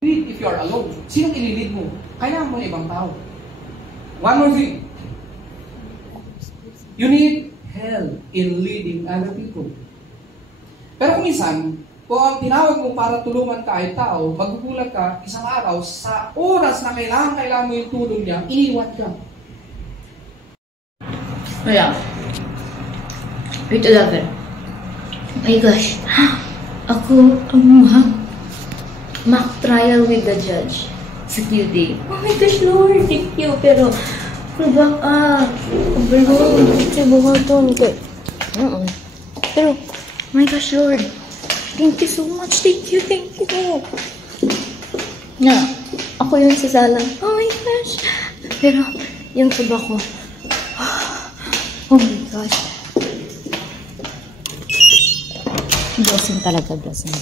If you are alone, sinong ililid mo? Kailangan mo ng ibang tao. One more thing. You need help in leading other people. Pero kung minsan, kung ang tinawag mo para tulungan ka ay tao, magugulat ka isang araw, sa oras na kailangan mo yung tulong niya, iniwan ka. Wala. Grade 11. Oh my gosh. Ako ang mock trial with the judge sa QD. Oh my gosh, Lord, thank you. Pero, back up. Pero, oh my gosh, Lord, thank you so much. Thank you. Na, ako yun sa sala. Oh my gosh. Pero, yung saba ko, oh my gosh. Blessing talaga, blessing.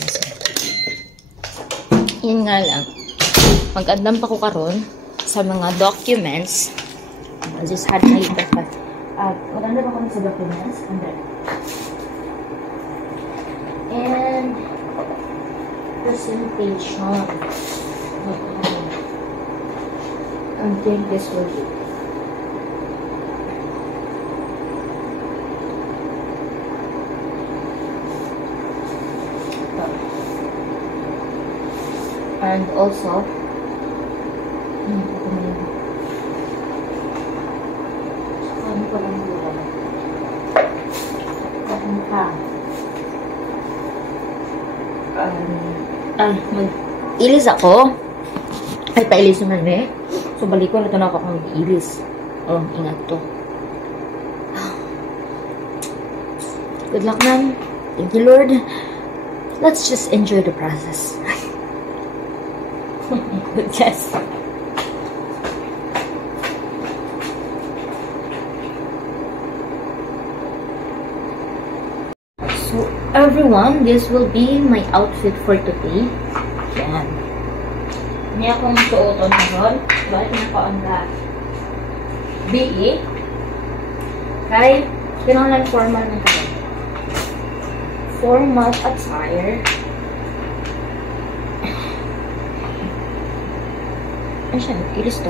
Yun nga lang. Mag-andam pa ko karon sa mga documents. I just had my breakfast. Mag-andam pa ko sa documents. And presentation. I think this will be. And also, mag-ilis ako. Ay, pailis naman eh. So, balik ko na ito na ako kung mag-ilis. Oh, ingat to. Good luck, man. Thank you, Lord. Let's just enjoy the process. Yes. So, everyone, this will be my outfit for today. Yan. Hindi akong suoton ngayon. Bakit naka-anda? BE. Kaya, kailangan formal na kayo. Formal attire. Ano siya? Kilis to.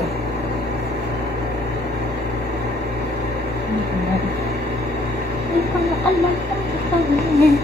Hindi ko na alam ang gagawin.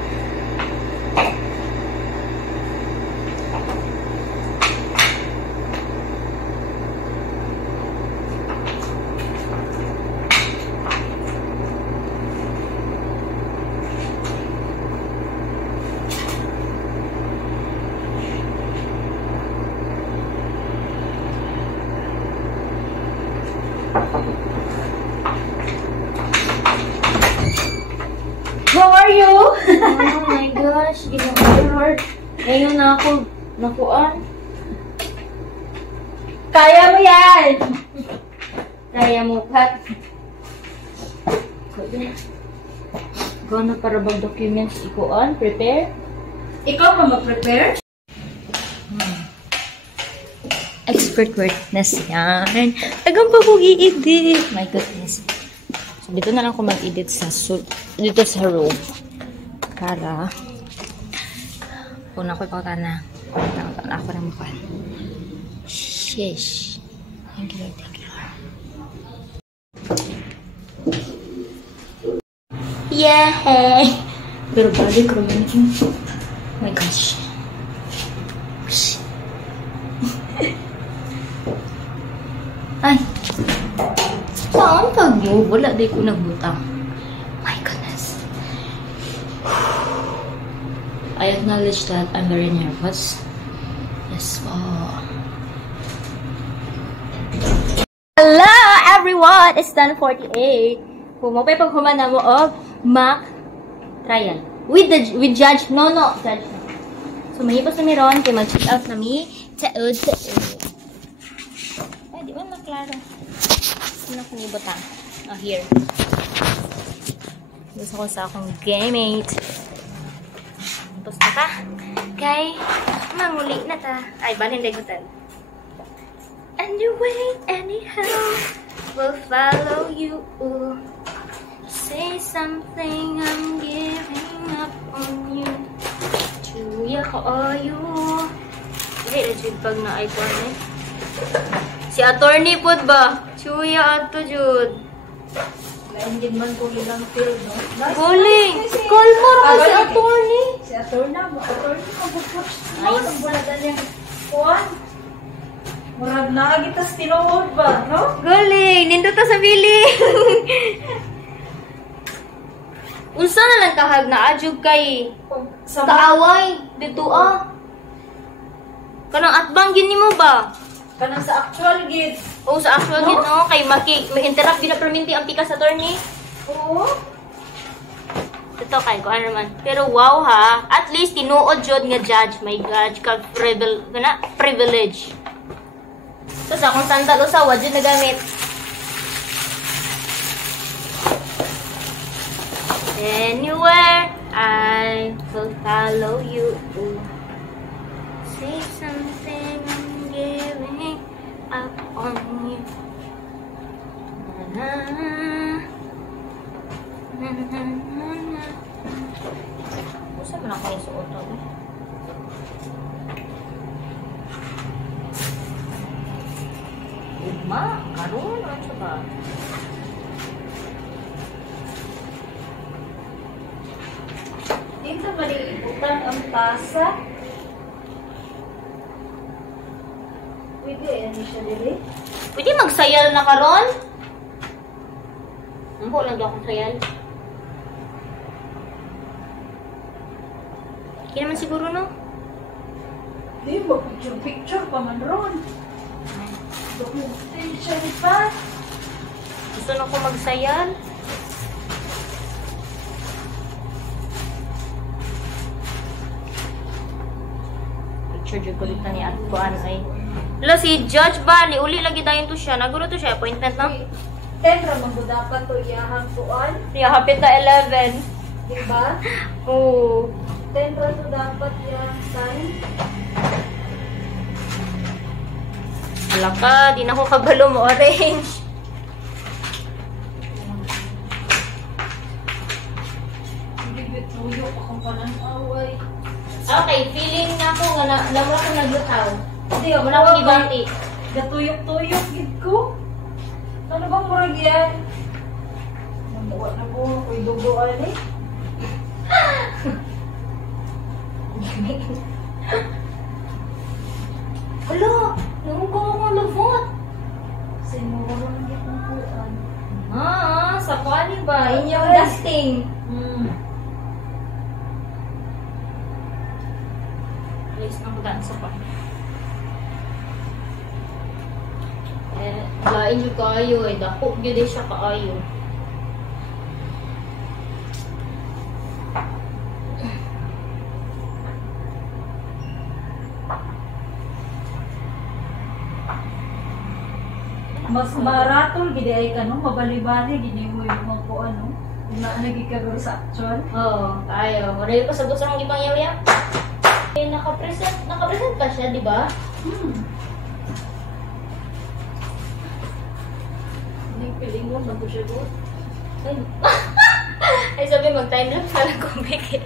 How are you? Oh my gosh, Lord. Ngayon na ako nakuan. Kaya mo yan! Kaya mo, Pat. Gana para bang documents ikuan? Prepare? Ikaw ba mag-prepare? Expert witness yan. Tagang pa kong i-edit. My goodness. So, dito na lang ako mag-edit dito sa room. Para una ko ipakita na ako ng mukha. Sheesh. Thank you, Lord. Thank you, Lord. Yay! Pero balik ko yun. Oh my gosh. Ay. Saan pag mo? Wala di ko nagbutang. My goodness. I acknowledge that I'm very nervous. Yes. Oh. Hello everyone! It's 10:48. Pumapay pag humana mo of mock trial. With judge. No. Judge. So, mahipos na meron. Kaya mag-check out na mi. Taod. Ay, di ba maklaro? Ano kung ibutang? Oh, here. Gusto ko sa akong gamemate. Tapos na ta. Kay, manguli na ta. Ay, balhin legutan. And you wait anyhow. Will follow you. Say something, I'm giving up onion. Chuya kaayo. Dili na jud pag na iPhone eh. Si attorney pod ba? Chuya ato jud. Lain din man kung ilang field, no? Galing! Kalma naman si attorney. Si attorney mo. Attorney mo. Nice. Ang buladan niya. Kuhan. Murag nakagitas tinuod ba, no? Galing! Nindot ta sa biling! Unsa na lang kahag na adjug kay Sa kaaway dito ah. Kanang atbang gini mo ba? kanang sa actual gid. O sa actual no? Gito kay ma-interrupt gina perminti ang pika sa attorney. Oo. Ito kay ko ano naman. Pero wow ha, at least tinuod jud nga judge, my judge ka privilege. So sa akong sandal usa wa jud nagamit. Anywhere I will follow you. Say something, I'm giving up on you. Na, na, na, na, na. Saan mo na kayo suot to? Ugma? Karoon? Ano siya ba? Dito maliibutan ang tasa. Pwede yan siya dili. Pwede magsayal na karon? Ampo lang daw akong sayal. Hindi naman siguro, no? Di ba picture pa man ron. Documentation pa. Gusto na ko magsayal. Picture dyan ko dito ni Atuan ay. Wala si Judge ba? Ni uli lagi tayo to siya. Naguro to siya. Appointment na. 10 ra man gud dapat to iyahang tuan, Yeah, hapit na 11. di ba? Oo. 10 ra to dapat iyahang time. Wala ka. Di na ko kabalo mo orange. Hindi bit tuyo pa kung panang-away. Okay, feeling na ako nga namura ko naglutaw. Hindi ako Muna ko ibati. gatuyok-tuyok gid ko. Ano bang murag yan? Nandawa na po ako'y duguan eh. Hala, namugaw akong labot. Kasi mawala na git ng puan. Sa kwali ba? Inyong Ay. dusting. Alis na ko daan sa pa. Lain yung kaayo eh. Dako yun din siya kaayo. Mas maratol gid ay kanong mabali-bali gini mo yung mga puan no. Na nagikagor sa actual. Oo, kaayo. Marami pa sa gusto ng ibang yaw-yaw. Eh, nakapresent pa siya, di ba? Hindi piling mo man ko siya go. Ay, sabi mag-time lapse na lang kung bigay.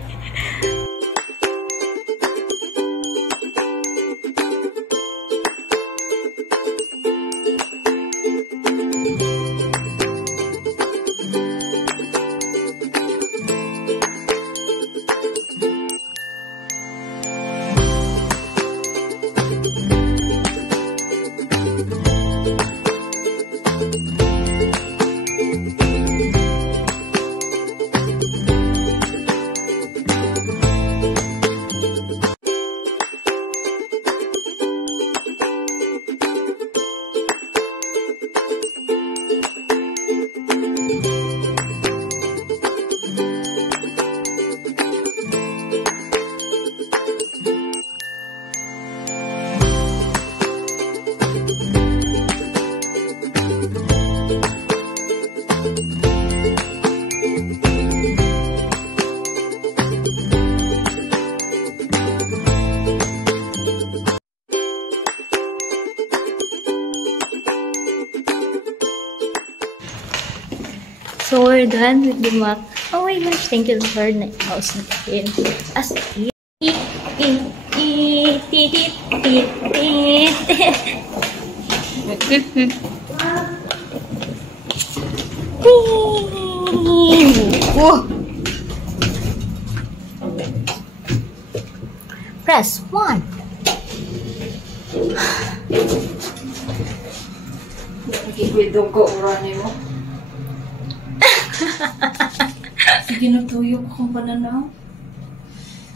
we're done with the mock. Oh my gosh, thank you Lord na i-house natin. As Press 1. Ikigwidong ko urani mo. Sige na tuyo kung pananaw.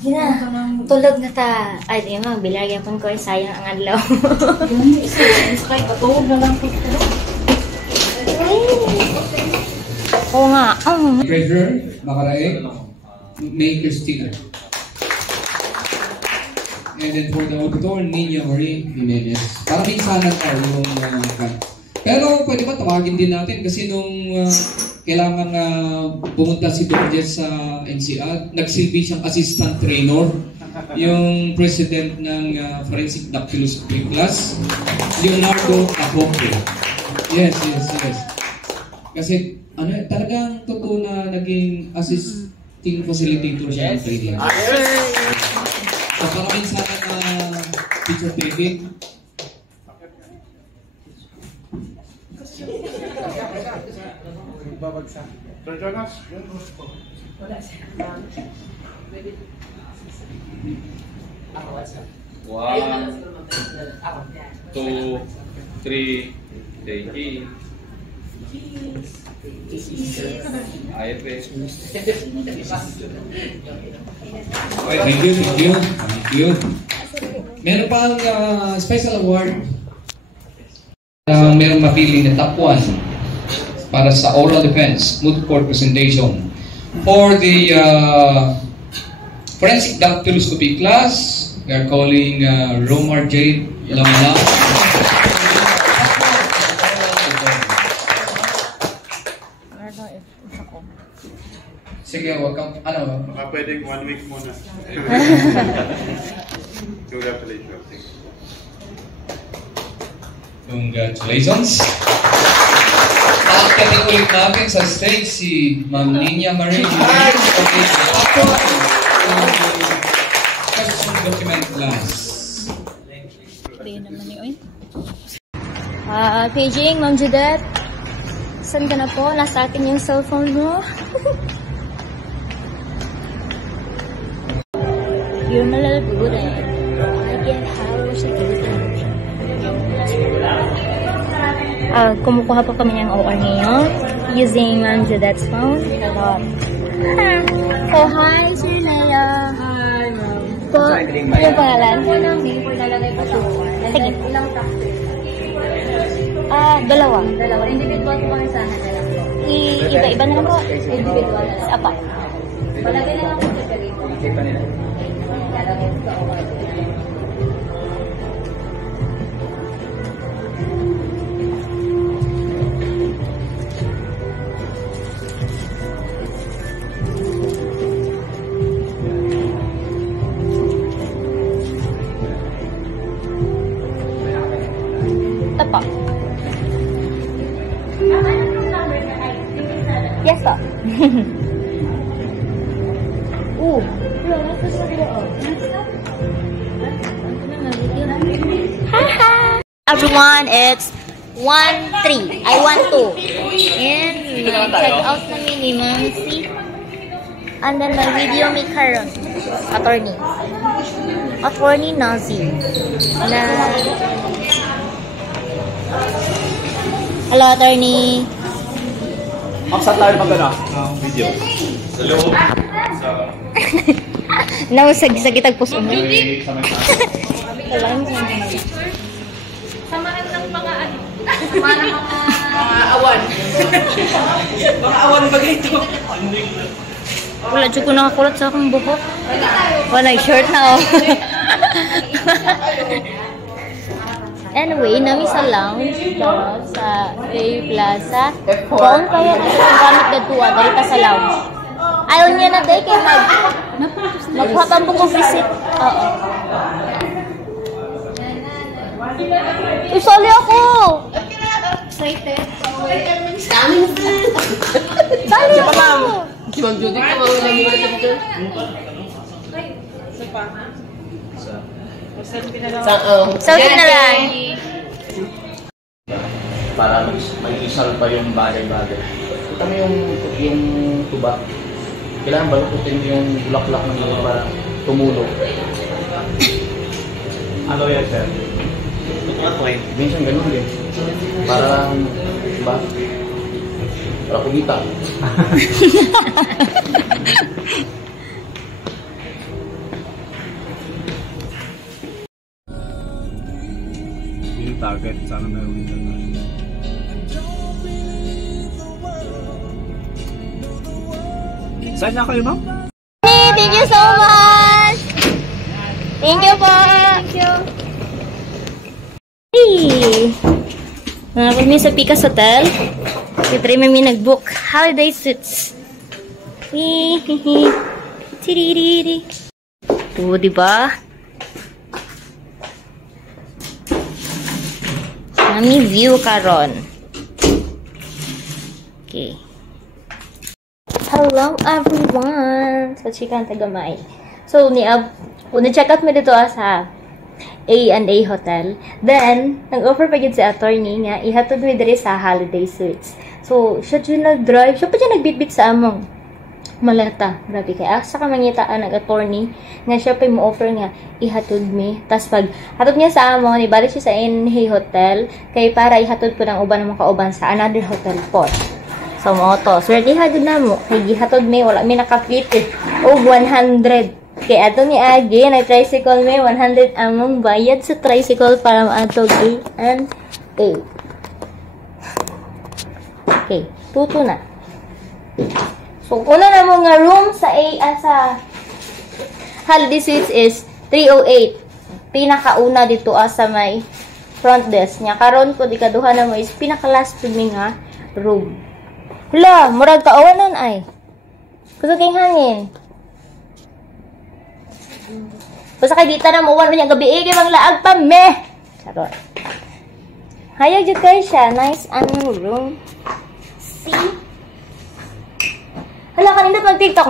Gina, tulog na ta. Ay, di mo, bilagyan ko ay sayang ang adlaw. Yan, isa kahit patulog na lang po. Oo nga. Treasurer, Makarae, May Cristina. And then for the auditor, Nina Marie Jimenez. Para minsanan tayo yung pero pwede ba tawagin din natin kasi nung kailangan pumunta si Dr. Jess sa NCR, nagsilbi siyang assistant trainer, yung president ng Forensic Dactyloscopy class, Leonardo Apoque. Yes. Kasi talagang totoo na naging assisting facilitator siya ng training. So para minsan teacher David. One, two, three, Daisy. Thank you. Meron pang special award. Meron mapili na top 1 para sa oral defense, moot court presentation for the forensic dactyloscopy class. We are calling Romar J. Lamala. Sige, wag kang, Baka pwedeng 1 week muna. Congratulations. Congratulations. Pagkating ulit natin sa stage si Ma'am Nina Marie Jimenez. Question document class. Paging, Ma'am Judette. Saan ka na po? Nasa akin yung cellphone mo. You're my little good at I get how much I do. Kumukuha po kami ng OR ngayon using Ma'am Judette's phone. Oh, hi, Sir Naya. Hi, ma'am. Po, ano pangalan? Name for nalagay pa sa OR. Sige. Ilang taxes? Dalawa. Individual po kami sana na lang po. Iba-iba na lang po. Individual na lang. Apa. Palagay na lang po sa kalito. Ikita nila. Lalagay sa OR. Ito po. Yes po. Everyone, it's 1-3. I want to. And check out na ni Nancy. And then my video maker, attorney Nazi. Hello, attorney. Saan tayo magana? Video. Sa loob. Nausag-sagitag puso mo. Samahan ng mga ano? Samahan ng mga awan. Mga awan ba ito? Wala dyan ko nakakulat sa akong buhok. Wala, short na ako. Anyway, nami sa lounge sa A Plaza. Kung kaya na siya gamit na tuwa, dahil pa sa lounge. Ayaw niya na dahil kayo magpapampo ko visit. Oo. Isali ako! excited. Siya pa, ma'am. Si Ma'am Judy ka, mga namin na picture. Selfie na lang. Para mag-isal pa yung bagay-bagay. Kita mo yung tuba. Kailangan balukutin mo yung bulaklak ng mga para tumulog. Ano yan, sir? Minsan ganun din. Para, diba? Para kumita. Yung target, sana meron nila na. Saan na kayo, ma'am? Thank you so much! Thank you po! Thank you! Hey! Kami sa Picas Hotel. Kitry may nag-book holiday suits. Hihihi. Tiririri. Oo, diba? Nami view karon. Okay. Hello everyone! So, chika ang tagamay. So, na-check out mo dito sa A&A Hotel. Then, nag-offer pa yun si attorney nga, ihatod mo diri sa holiday suites. So, siya dyan nag-drive. Siya pa dyan nagbitbit sa among malata. Grabe kaya. Asa ka mangitaan nag-attorney nga siya pa mo-offer nga ihatod mi. Tapos pag hatod niya sa amon, ibalik siya sa A&A Hotel kay para ihatod po ng uban ng mga kauban sa another hotel po. So, mo to. Swerte hagod na mo. Kay gihatod mi, wala mi naka-fit eh. O, 100. Kay ato ni Agi, nag-tricycle mi, 100 among bayad sa tricycle para maatog A&A. Okay, tuto na. So, una na mo nga room sa sa holiday suites is 308. Pinakauna dito sa may front desk niya. Karon ko, di kaduha na mo is pinaka-last to me nga room. Hala, murag kauwan nun ay. Gusto kayong hangin. Basta kay dita na mo uwan niya gabi kay mang laag pa me. Charot. Hayag jud kay siya, nice room. See? Hala kanina pag TikTok